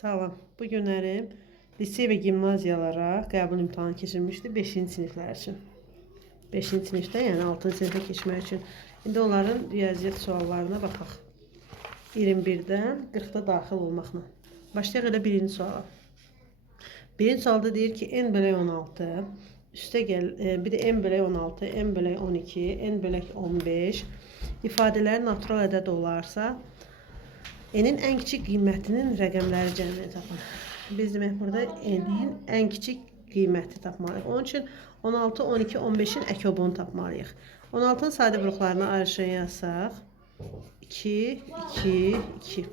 Salam. Bu günləri lisey və gimnaziyalara qəbul imtahanı keçirilmişdi 5-ci siniflər üçün. 5-ci sinifdə, yəni 6-cı sinifə keçmək üçün. İndi onların riyaziyyat suallarına baxaq. 21-dən 40-da daxil olmaqla. Başlayaq elə birinci suala. Birinci sualda deyir ki, n bölək 16, üstə gəl, bir də n bölək 16, n bölək 12, n bölək 15 ifadələri natural ədəd olarsa, n'in ən kiçik qiymətinin rəqəmləri cəmini tapın. Biz demək burada n'in ən kiçik qiyməti tapmalıyıq. Onun üçün 16, 12, 15-in əkobunu tapmalıyıq. 16-nın sadə vuruqlarını ayrışan yazsaq 2, 2, 2.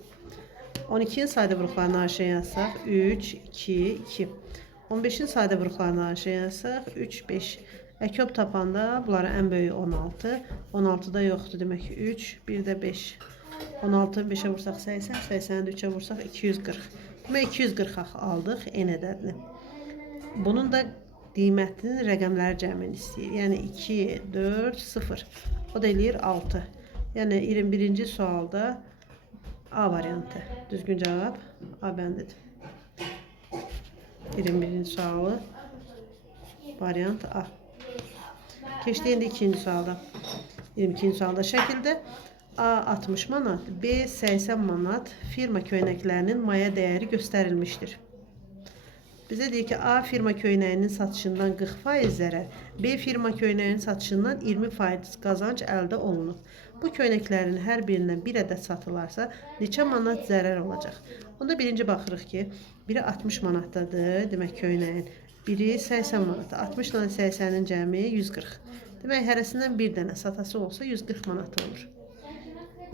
12-nin sadə vuruqlarını ayrışan yazsaq 3, 2, 2. 15-in sadə vuruqlarını ayrışan yazsaq 3, 5. Əkob tapanda bunların ən böyüyü 16. 16-da yoxdur demək ki 3, bir də 5. 16'ı 5'e vursak 80, 80'i 3'e vursak 240. Demək 240 aldıq n ədədini. Bunun da qiymətinin rəqəmləri cəmini istəyir. Yəni 2, 4, 0. O da eləyir 6. Yəni 21-ci sualda A variantı. Düzgün cavab A bəndidir. 21-ci sualı variant A. Keçdik indi ikinci sualda. 22-ci sualda şəkildə A 60 manat, B 80 manat firma köynəklərinin maya dəyəri göstərilmişdir. Bizə deyir ki, A firma köynəyinin satışından 40% zərər, B firma köynəyinin satışından 20% qazanc əldə olunub. Bu köynəklərin hər birindən bir ədəd satılarsa, neçə manat zərər olacaq? Onda birinci baxırıq ki, biri 60 manatdadır, demək köynəyin. Biri 80 manat, 60 ilə 80-in cəmi 140. Demək, hərəsindən bir dənə satası olsa 140 manat olur.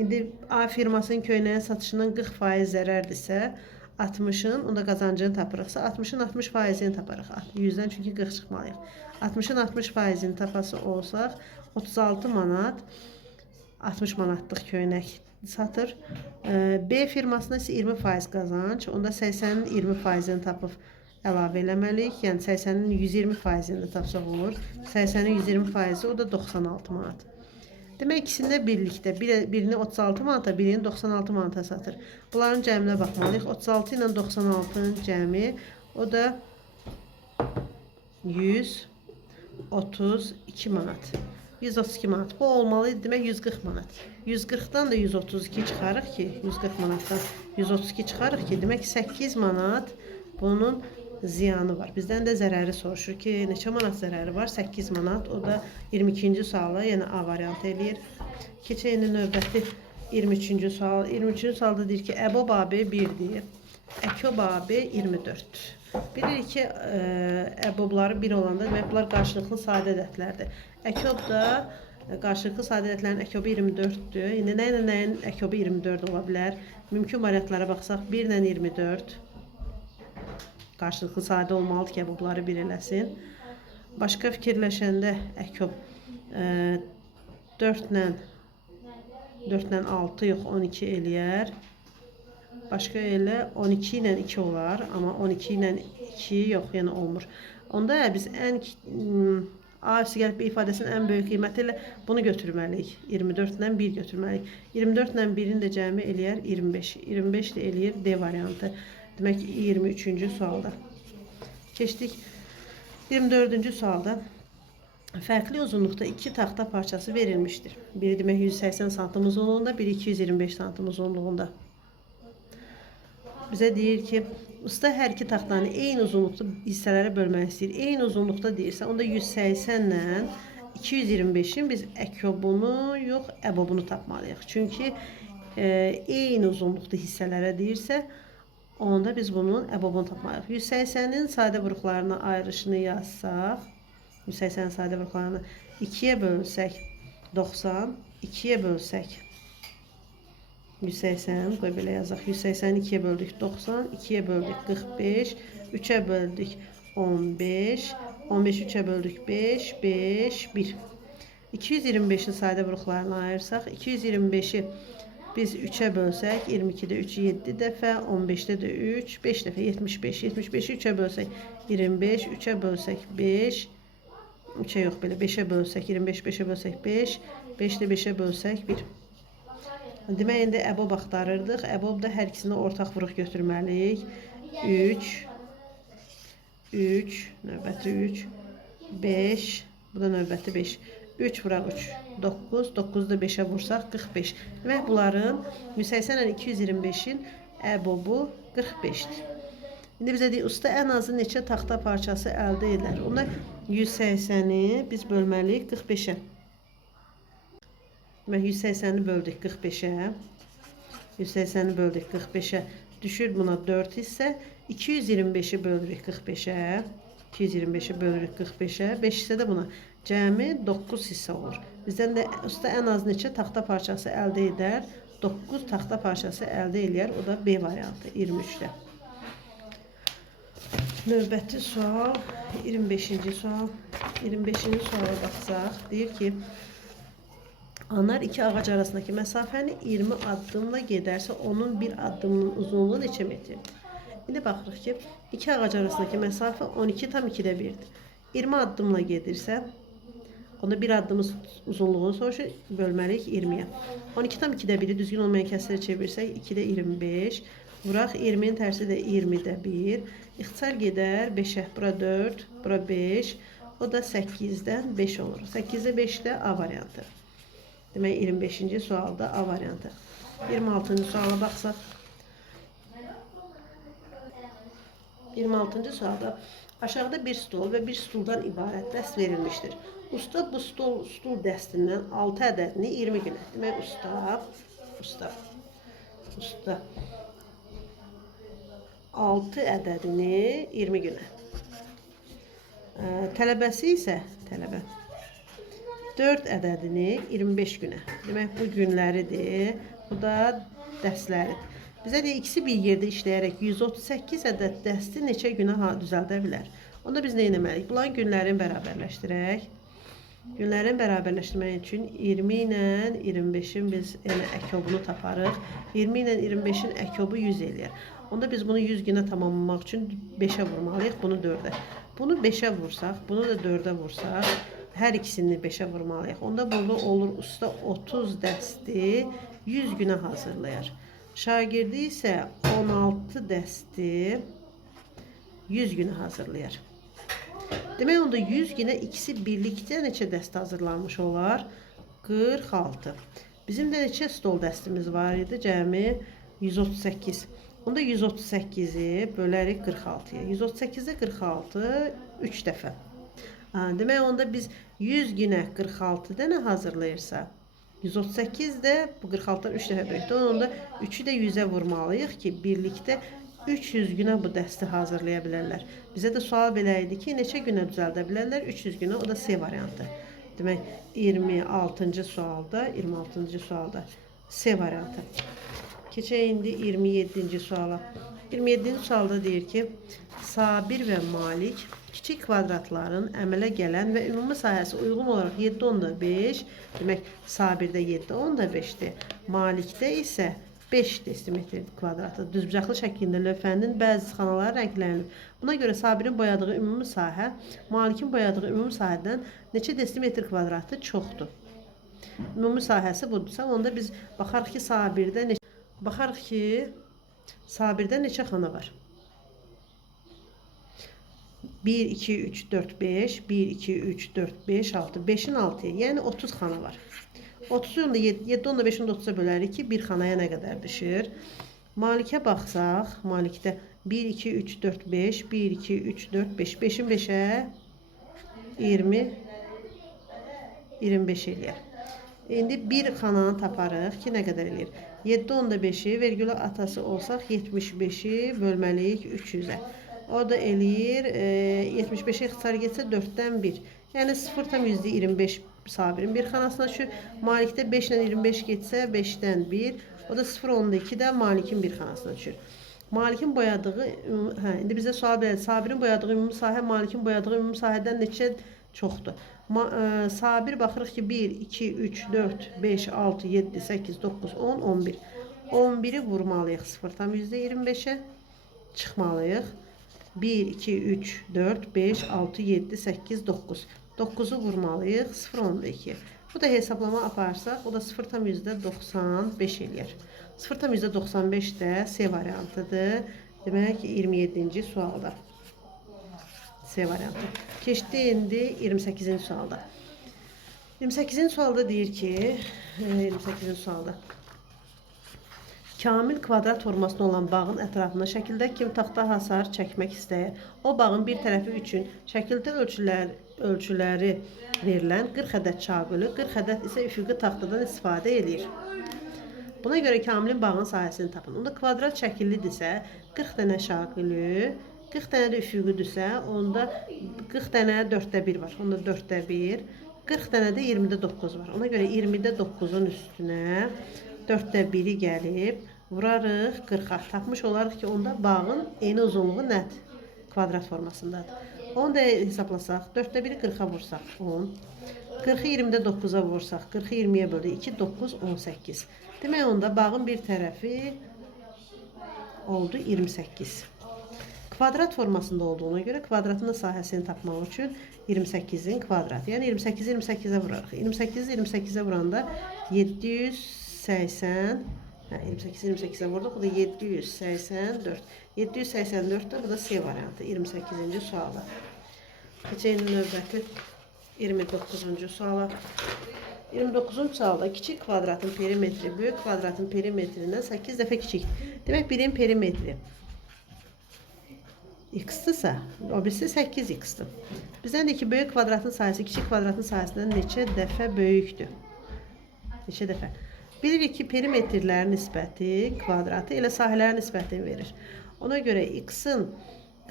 İndi A firmasının köynəyin satışından 40% zərərdirsə, 60'ın onda qazancını tapırıqsa, 60'ın 60%'ini taparıq. 100'dən çünki 40 çıxmalıyıq. 60'ın 60%'ini tapası olsaq, 36 manat 60 manatlıq köynək satır. B firmasına isə 20% qazanc, onda 80'in 20%'ini tapıb əlavə eləməliyik. Yəni 80'in 120%'ini tapsaq olur. 80'in 120%'i o da 96 manat. Demək ikisində birlikdə birini 36 manata, birini 96 manata satır. Bunların cəminə baxmalıyıq. 36 ilə 96'nın cəmi o da 132 manat. 132 manat. Bu olmalıydı demək 140 manat. 140'dan da 132 çıxarıq ki, 140 manatdan 132 çıxarıq ki, demək 8 manat bunun ziyanı var. Bizdən də zərəri soruşur ki, neçə manat zərəri var? 8 manat. O da 22-ci suala, yəni A variantı eləyir. Keçək indi növbəti 23-cü sual. 23-cü sualda deyir ki, Əbob AB 1-dir, Əkob AB 24. Bilirik ki, əbobları 1 olanda demək bunlar qarşılıqlı sadə ədədlərdir. Əkob da qarşılıqlı sadə ədədlərin əkobu 24-dür. İndi nə ilə nəyin əkobu 24 ola bilər? Mümkün variantlara baxsaq 1 ilə 24 qarşılıqlı sadə olmalıdır ki, əbobları bir eləsin. Başqa fikirləşəndə əkob 4 ilə 6 yox 12 eləyər. Başqa elə 12 ilə 2 olar, amma 12 ilə 2 yox, yəni olmur. Onda biz ən A üstəgəlib B ifadəsinin ən böyük qiyməti ilə bunu götürməliyik. 24 ilə 1 götürməliyik. 24 ilə 1-in də cəmi eləyər 25. 25 də eləyir D variantı. Demək ki, 23-cü sualda. Keçdik 24-cü sualda. Fərqli uzunluqda 2 taxta parçası verilmişdir. Biri demək 180 sm uzunluğunda, biri 225 sm uzunluğunda. Bizə deyir ki, usta hər iki taxtanı eyni uzunluqda hissələrə bölmək istəyir. Eyni uzunluqda deyirsə, onda 180 ilə 225'in biz əkobunu yox, əbobunu tapmalıyıq. Çünki eyni uzunluqda hissələrə deyirsə, onda biz bunun əbobunu tapmalıyıq. 180'in sadə vuruqlarına ayrışını yazsaq, 180'in sadə vuruqlarını 2'ye bölsək 90, 2'ye bölsək 180, qoy belə yazaq. 180'i 2'ye böldük 90, 2'ye böldük 45, 3'e böldük 15, 15'i 3'e böldük 5, 5, 1. 225'in sadə vuruqlarını ayırsaq, 225'i biz 3'e bölsək, 22'de 3 7 dəfə, 15'de de 3, 5 dəfə, 75. 75'i 3'e bölsək, 25, 3'e bölsək 5, 3'e yox belə, 5'e bölsək, 25, 5'e bölsək 5, 5 də 5'e bölsək 1. Demək, indi əbob axtarırdıq. Əbobda hər ikisində ortaq vuruq götürməliyik. 3, 3, növbəti 3, 5, bu da növbəti 5. 3 vuraq 3, 9, 9-u da 5-ə vursaq 45. Demək, bunların 180 ilə 225-in əbobu 45-dir. İndi bizə deyir, usta ən azı neçə taxta parçası əldə edilər? Onda 180-i biz bölməliyik 45-ə. Demək, 180-i böldük 45-ə. 180-i böldük 45-ə. Düşür buna 4 hissə. 225-i bölürük 45-ə. 225-i bölürük 45-ə. 5 hissə də buna. Cəmi 9 hissə olur. Bizdən də usta ən az neçə taxta parçası əldə edər? 9 taxta parçası əldə eləyər. O da B variantı 23-də. Növbəti sual 25-ci sual. 25-ci suala baxsaq, deyir ki, anar iki ağac arasındakı məsafəni 20 addımla gedərsə, onun bir addımının uzunluğu neçə metrdir? İndi baxırıq ki, iki ağac arasındakı məsafə 12 tam 2-də 1-dir. 20 addımla gedirsə, onda bir addımın uzunluğunu soruşur, bölməliyik 20-yə. 12 tam 2-də 1-i düzgün olmayan kəsrə çevirsək, 2-də 25. Vuraq 20-nin tərsi də 20-də 1. İxtisar gedər 5-ə, bura 4, bura 5. O da 8-dən 5 olur. 8-də 5-də A variantı. Demək, 25-ci sualda A variantı. 26-cı suala baxsaq. 26-cı sualda aşağıda bir stol və bir stuldan ibarət dəst verilmişdir. Usta bu stul dəstindən 6 ədədini 20 günə. Demək, usta 6 ədədini 20 günə. Tələbəsi isə 4 ədədini 25 günə. Demək, bu günləridir. Bu da dərsləridir. Bizə deyir, ikisi bir yerdə işləyərək 138 ədəd dəsti neçə günə düzəldə bilər? Onda biz nə etməliyik? Bunların günlərini bərabərləşdirək. Günlərin bərabərləşdirmək üçün 20 ilə 25-in biz əkobunu taparıq. 20 ilə 25-in əkobu 100 eləyər. Onda biz bunu 100 günə tamamlamaq üçün 5-ə vurmalıyıq, bunu 4-ə. Bunu 5-ə vursaq, bunu da 4-ə vursaq, hər ikisini 5-ə vurmalıyıq. Onda burada olur usta 30 dəsti 100 günə hazırlayar. Şagirdi isə 16 dəsti 100 günə hazırlayar. Demək, onda 100 günə ikisi birlikdə neçə dəst hazırlanmış olar? 46. Bizim də neçə stol dəstimiz var idi? Cəmi 138. Onda 138-i bölərik 46-ya. 138-də 46 3 dəfə. Demək, onda biz 100 günə 46 dənə hazırlayırsa, 138 də bu 46-dan 3 dəfə böyükdür. Onda 3-ü də 100-ə vurmalıyıq ki, birlikdə 300 günə bu dəsti hazırlaya bilərlər. Bizə də sual belə idi ki, neçə günə düzəldə bilərlər? 300 günə, o da C variantı. Demək, 26-cı sualda C variantı. Keçək indi 27-ci suala. 27-ci sualda deyir ki, Sabir və Malik kiçik kvadratların əmələ gələn və ümumi sahəsi uyğun olaraq 7/5, demək, Sabirdə 7/5-dir. Malikdə isə 5 desimetr kvadratı düzbucaqlı şəklində lövhənin bəzi xanaları rənglənilib. Buna görə Sabirin boyadığı ümumi sahə Malikin boyadığı ümumi sahədən neçə desimetr kvadratı çoxdur? Ümumi sahəsi budursa, onda biz baxarıq ki, Sabirdə neçə xana var? 1, 2, 3, 4, 5, 1, 2, 3, 4, 5, 6, 5-in 6-ya, yəni 30 xana var. 30-un da 7/5-in 30-a bölərik ki, bir xanaya nə qədər düşür? Malikə baxsaq, Malikdə 1, 2, 3, 4, 5, 1, 2, 3, 4, 5, 5-in 5-ə 20, 25 eləyər. İndi bir xananı taparıq ki, nə qədər eləyir? 7/5-i vergülü atası olsaq, 75-i bölməliyik 300-ə. O da eləyir, 75-ə ixtisar getsə 4-dən 1. Yəni 0,25 Sabirin bir xanasına düşür. Malikdə 5 ilə 25 getsə 5-dən 1. O da 0,2 də Malikin bir xanasına düşür. Malikin boyadığı, indi bizə sual belədir. Sabirin boyadığı ümumi sahə Malikin boyadığı ümumi sahədən neçə çoxdur? Sabir baxırıq ki, 1, 2, 3, 4, 5, 6, 7, 8, 9, 10, 11. 11-i vurmalıyıq 0,25-ə. Çıxmalıyıq. 1, 2, 3, 4, 5, 6, 7, 8, 9. 9-u vurmalıyıq 0,2-yə. Bu da hesaplama aparsaq, o da 0,95 eləyər. 0,95 də C variantıdır. Demək 27-ci sualda. C variantı. Keçdi indi 28-ci sualda. 28-ci sualda deyir ki, 28-ci sualda Kamil kvadrat formasında olan bağın ətrafında şəkildə kim taxta hasar çəkmək istəyir. O bağın bir tərəfi üçün şəkildə ölçüləri verilən 40 ədəd çaqülü, 40 ədəd isə üfüqi taxtadan istifadə edir. Buna görə Kamilin bağın sahəsini tapın. Onda kvadrat şəkillidirsə 40 dənə şaqülü, 40 dənə də üfüqüdürsə, onda 40 dənə 4də 1 var. Onda 4də 1, 40 dənə də 20də 9 var. Ona görə 20də 9-un üstünə 4də 1-i gəlib vurarıq 40-a. Tapmış olarıq ki, onda bağın eyni uzunluğu nədir? Kvadrat formasındadır. Onu da hesablasaq, 4də 1-i 40-a vursaq 10. 40-ı 20də 9-a vursaq, 40-ı 20-yə böldü 2, 9, 18. Demək onda bağın bir tərəfi oldu 28. Kvadrat formasında olduğuna görə kvadratın da sahəsini tapmaq üçün 28-in kvadratı. Yəni 28-i 28-ə vurarıq. 28-i 28-ə vuranda 780, 28-28'e vurduk. Bu da 784. 784 de bu da C variantı. 28. suala. Keçelim növbəti 29. suala. 29. sualda kiçik kvadratın perimetri böyük kvadratın perimetrindən 8 dəfə kiçik. Demək birin perimetri x-dırsa, o birisi 8x-dır. Bizdən də ki, böyük kvadratın sayısı kiçik kvadratın sayısından neçə dəfə böyükdür? Neçə dəfə? Bilirik ki, perimetrlərin nisbəti kvadratı elə sahələrin nisbətini verir. Ona görə x-in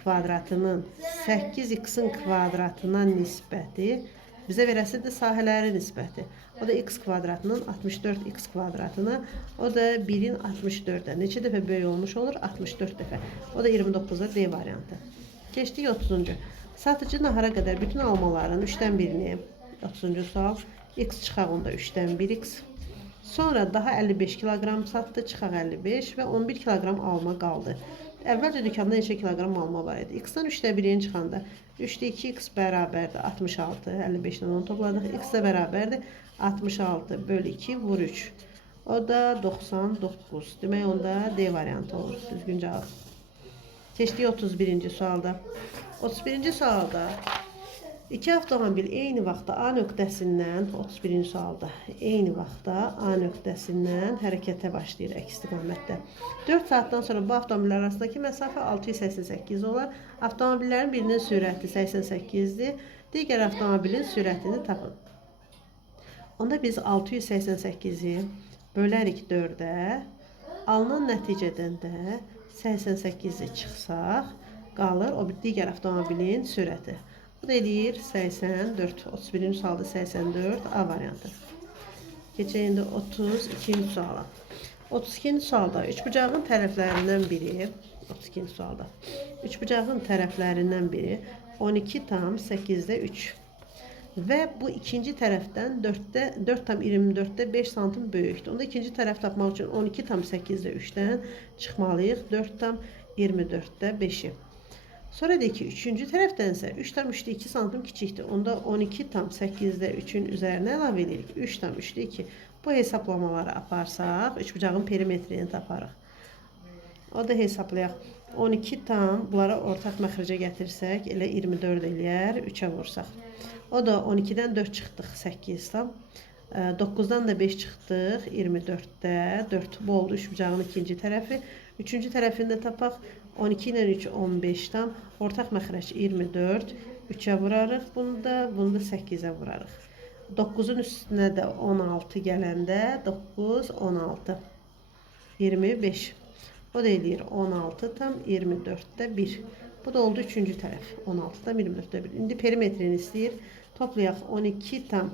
kvadratının 8x-in kvadratına nisbəti bizə verəsidir sahələrin nisbəti. O da x kvadratının 64x kvadratına, o da 1-in 64-də. Neçə dəfə böyük olmuş olur? 64 dəfə. O da 29-a D variantı. Keçdik 30-cu. Satıcı nahara qədər bütün almaların 3-dən 1-ni, 30-cu sual, x çıxaq onda 3-dən 1x. Sonra daha 55 kilogram satdı, çıxaq 55 və 11 kilogram alma qaldı. Əvvəlcə dükanda neçə kilogram alma var idi? X-dan 3-də 1-in çıxanda 3-də 2x bərabərdir 66, 55-dən 10 topladıq. X də bərabərdir 66 bölü 2 vur 3. O da 99. Demək onda D variantı olur. Düzgün cavab. Keçdik 31-ci sualda. 31-ci sualda İki avtomobil eyni vaxtda A nöqtəsindən, 31-ci sualda, eyni vaxtda A nöqtəsindən hərəkətə başlayır əks istiqamətdə. 4 saatdan sonra bu avtomobillər arasındakı məsafə 688 olar. Avtomobillərin birinin sürəti 88-dir, digər avtomobilin sürətini tapın. Onda biz 688-i bölərik 4-ə, alınan nəticədən də 88-i çıxsaq, qalır o digər avtomobilin sürəti. Bu da eləyir 84. 31-ci sualda 84 A variantı. Keçək indi 32-ci suala. 32-ci sualda üçbucağın tərəflərindən biri 32-ci sualda üçbucağın tərəflərindən biri 12 tam 8-də 3 və bu ikinci tərəfdən 4 tam 24-də 5 santim böyükdür. Onda ikinci tərəf tapmaq üçün 12 tam 8-də 3-dən çıxmalıyıq 4 tam 24-də 5-i. Sonra deyək ki, üçüncü tərəfdənsə 3 tam 3-də 2 santim kiçikdir. Onda 12 tam 8-də 3-ün üzərinə əlavə edirik. 3 tam 3-də 2. Bu hesablamaları aparsaq, üçbucağın perimetrini taparıq. O da hesablayaq. 12 tam, bunlara ortaq məxrəcə gətirsək, elə 24 eləyər, 3-ə vursaq. O da 12-dən 4 çıxdıq, 8 tam. 9-dan da 5 çıxdıq, 24-də 4. Bu oldu üçbucağın ikinci tərəfi. Üçüncü tərəfini də tapaq. 12 ilə 3, 15 tam. Ortaq məxrəc 24. 3-ə vurarıq. Bunu da 8-ə vurarıq. 9-un üstünə də 16 gələndə 9, 16. 25. O da eləyir 16 tam 24-də 1. Bu da oldu üçüncü tərəf. 16 tam 24-də 1. İndi perimetrini istəyir. Toplayaq 12 tam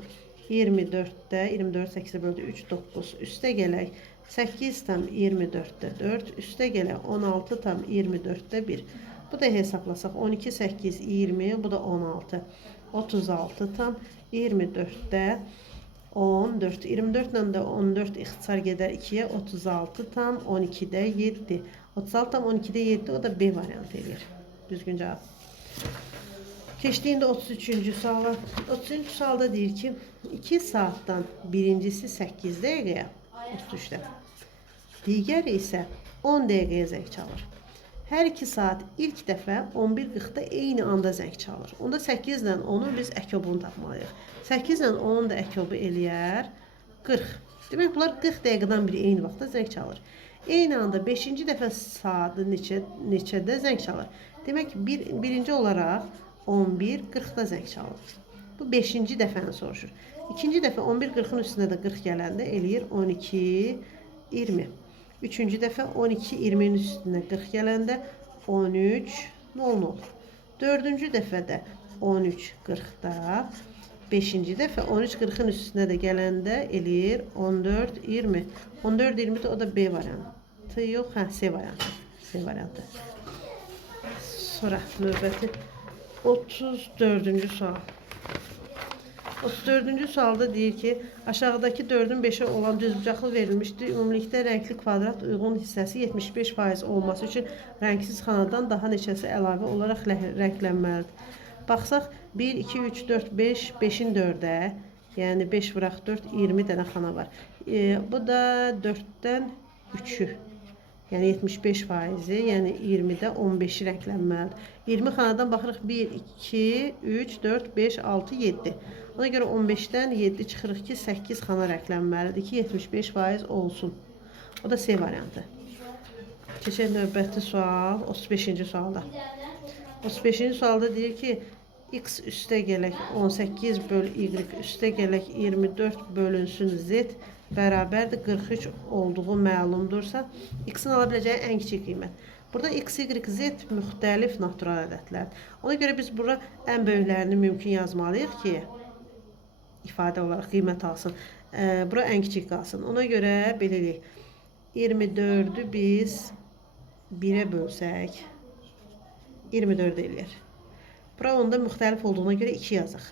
24-də 24 8-ə böldü 3, 9. Üstə gələk 8 tam 24-də 4. Üstə gələk 16 tam 24-də 1. Bu da hesablasaq 12, 8, 20. Bu da 16. 36 tam 24-də 14. 24 ilə də 14 ixtisar gedər 2-yə. 36 tam 12-də 7. 36 tam 12-də 7. O da B variantı edir. Düzgün cavab. Keçdiyində 33-cü suala. 33-cü sualda deyir ki, 2 saatdan birincisi 8 dəqiqəyə 33-də. Digəri isə 10 dəqiqəyə zəng çalır. Hər 2 saat ilk dəfə 11:40-da eyni anda zəng çalır. Onda 8 ilə 10-un biz əkobunu tapmalıyıq. 8 ilə 10-un da əkobu eləyər 40. Demək, bunlar 40 dəqiqədən biri eyni vaxtda zəng çalır. Eyni anda 5-ci dəfə saatı neçədə zəng çalır? Demək, birinci olaraq 11:40-da zəng çalır. Bu 5-ci dəfəni soruşur. İkinci dəfə 11:40-ın üstünə də 40 gələndə eləyir 12:20. Üçüncü dəfə 12:20-nin üstünə 40 gələndə 13:00. Dördüncü dəfə də 13:40-da. Beşinci dəfə 13:40-ın üstünə də gələndə eləyir 14:20. 14:20-də o da B variantı yox, C variantı. C variantı. Sonra növbəti 34-cü sual. 34-cü sualda deyir ki, aşağıdakı 4-ün 5'e olan düzbucaqlı verilmişdir. Ümumilikdə rəngli kvadrat uyğun hissəsi 75% olması üçün rəngsiz xanadan daha neçəsi əlavə olaraq rənglənməlidir. Baxsaq 1, 2, 3, 4, 5, 5-in 4-ə, yəni 5 vuraq 4, 20 dənə xana var. Bu da 4-dən 3-ü. Yəni 75%, yəni 20-də 15-i rənglənməlidir. 20 xanadan baxırıq 1, 2, 3, 4, 5, 6, 7. Ona görə 15-dən 7 çıxırıq ki, 8 xana rənglənməlidir ki, 75% olsun. O da C variantı. Keçək növbəti sual, 35-ci sualda. 35-ci sualda deyir ki, x üstə gələk 18 böl y üstə gələk 24 bölünsün z bərabərdir 43 olduğu məlumdursa, x-in ala biləcəyi ən kiçik qiymət. Burada x, y, z müxtəlif natural ədədlərdir. Ona görə biz bura ən böyüklərini mümkün yazmalıyıq ki, ifadə olaraq qiymət alsın. Bura ən kiçik qalsın. Ona görə belə eləyək. 24-ü biz 1-ə bölsək, 24 eləyər. Bura onda müxtəlif olduğuna görə 2 yazıq.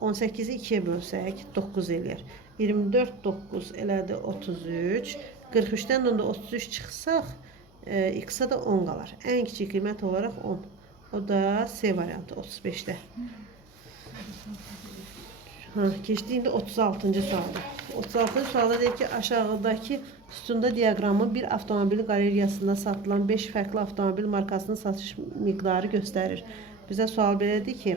18-i 2-yə bölsək 9 eləyər. 24, 9 elədi 33. 43-dən onda 33 çıxsaq, x-a da 10 qalar. Ən kiçik qiymət olaraq 10. O da C variantı 35-də. Keçdiyində 36-cı sualda. 36-cı sualda deyir ki, aşağıdakı sütunda diaqramı bir avtomobil qalereyasında satılan 5 fərqli avtomobil markasının satış miqdarı göstərir. Bizə sual belədir ki,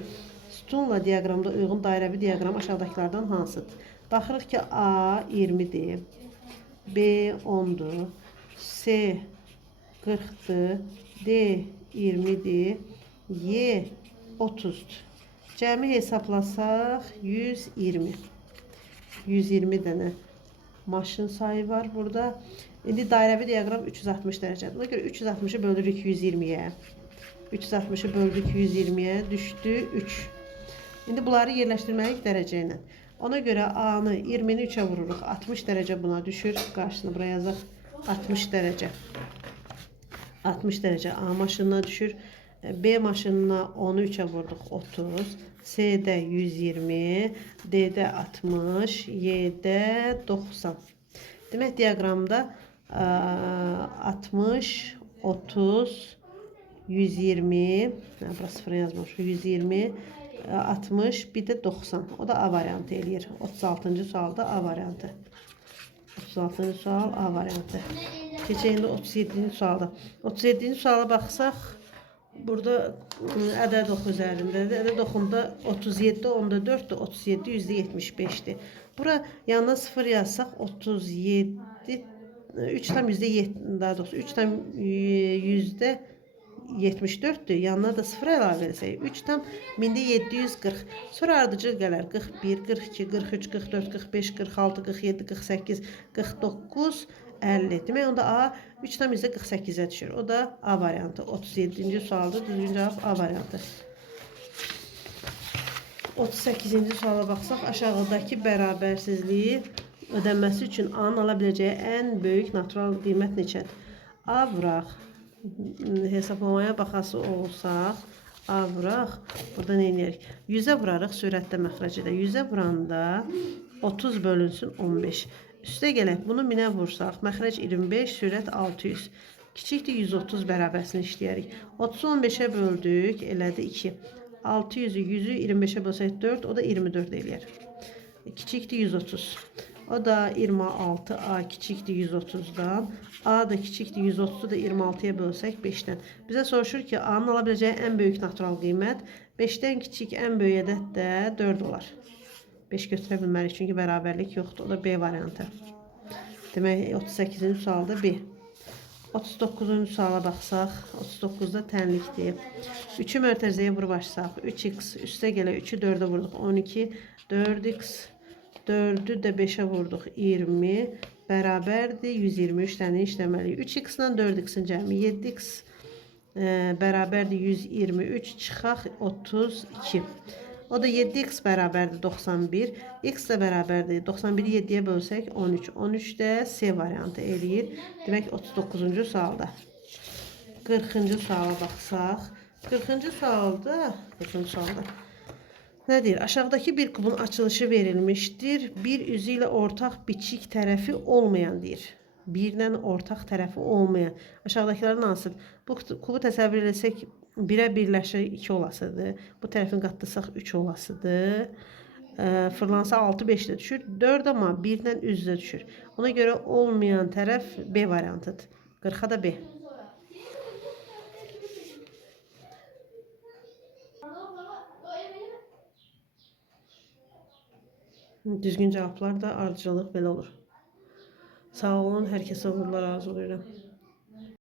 sütunla diaqramda uyğun dairəvi diaqram aşağıdakılardan hansıdır? Baxırıq ki, A 20-dir, B 10-dur, C 40-dır, D 20-dir, Y 30-dur. Cəmi hesablasaq 120. 120 dənə maşın sayı var burada. İndi dairəvi diaqram 360 dərəcədir. Ona görə 360-ı böldürük 120-yə. 360-ı böldük 120-yə, düşdü 3. İndi bunları yerləşdirməliyik dərəcə ilə. Ona görə A-nı 20-ni 3-ə vururuq. 60 dərəcə buna düşür. Qarşısını buraya yazaq. 60 dərəcə. 60 dərəcə A maşınına düşür. B maşınına 10-u 3-ə vurduq 30. C-də 120. D-də 60. Y-də 90. Demək, diaqramda 60, 30, 120, burası sıfıra yazmışıq, 120, 60, bir də 90. O da A variantı eləyir. 36-cı sualda A variantı. 36-cı sual A variantı. Keçək indi 37-ci sualda. 37-ci suala baxsaq, burada ədəd oxu üzərindədir. Ədəd oxunda 37, onda 4-dür, 37 %75'dir. Bura yanına 0 yazsaq 37, 3 tam %7, daha doğrusu 3 tam %74'dür. Yanına da 0 əlavə etsək 3 tam 1740. Sonra ardıcıl gələr 41, 42, 43, 44, 45, 46, 47, 48, 49, 50. Demək, onda A 3 tam %48'ə düşür. O da A variantı. 37-ci sualda düzgün cavab A variantı. 38-ci suala baxsaq, aşağıdakı bərabərsizliyi ödənməsi üçün A-nın ala biləcəyi ən böyük natural qiymət neçədir? A vuraq. Hesablamaya baxası olsaq, A vuraq. Burada nə edirik? 100-ə vurarıq sürətdə məxrəcidə. 100-ə vuranda 30 bölünsün 15. Üstə gələk, bunu 1000-ə vursaq, məxrəc 25, sürət 600. Kiçikdir 130 bərabərsini işləyərik. 30-u 15-ə böldük, elədi 2. 600'ü 100'ü 25'e bölsək 4, o da 24 eləyər. Kiçikdir 130. O da 26, A kiçikdir 130'dan. A da kiçikdir 130'u da 26'ya bölsək 5'dən. Bizə soruşur ki, A'nın ala biləcəyi ən böyük natural qiymət 5'dən kiçik ən böyük ədəd də 4 olar. 5 götürə bilmərik çünki bərabərlik yoxdur. O da B variantı. Demək 38-ci sualda B. 39-cu suala baxsaq, 39-da tənlikdir. 3'ü mərtəzəyə vurub açsaq, 3x üstə gələ 3'ü 4'ə vurduq 12, 4x 4'ü də 5'ə vurduq 20, bərabərdir 123 dənə işləməliyik. 3x ilə 4x'in cəmi 7x bərabərdir 123, çıxaq 32. O da 7x bərabərdir 91, x də bərabərdir 91'i 7'yə bölsək 13. 13 də C variantı eləyir. Demək 39-cu sualda. 40-cı suala baxsaq, 40-cı sualda nə deyir? Aşağıdakı bir kubun açılışı verilmiştir. Bir üzü ilə ortaq biçik tərəfi olmayan deyir. Birlə ortaq tərəfi olmayan. Aşağıdakilərin hansıdır? Bu kubu təsəvvür etsək 1'ə birləşir 2 olasıdır. Bu tərəfin qatlasaq 3 olasıdır. Fırlansa 6 5'də düşür. 4 amma 1'dən üz-üzə düşür. Ona görə olmayan tərəf B variantıdır. 40'a da B. Düzgün cavablar da ardıcıllıq belə olur. Sağ olun, hər kəsə uğurlar arzulayıram.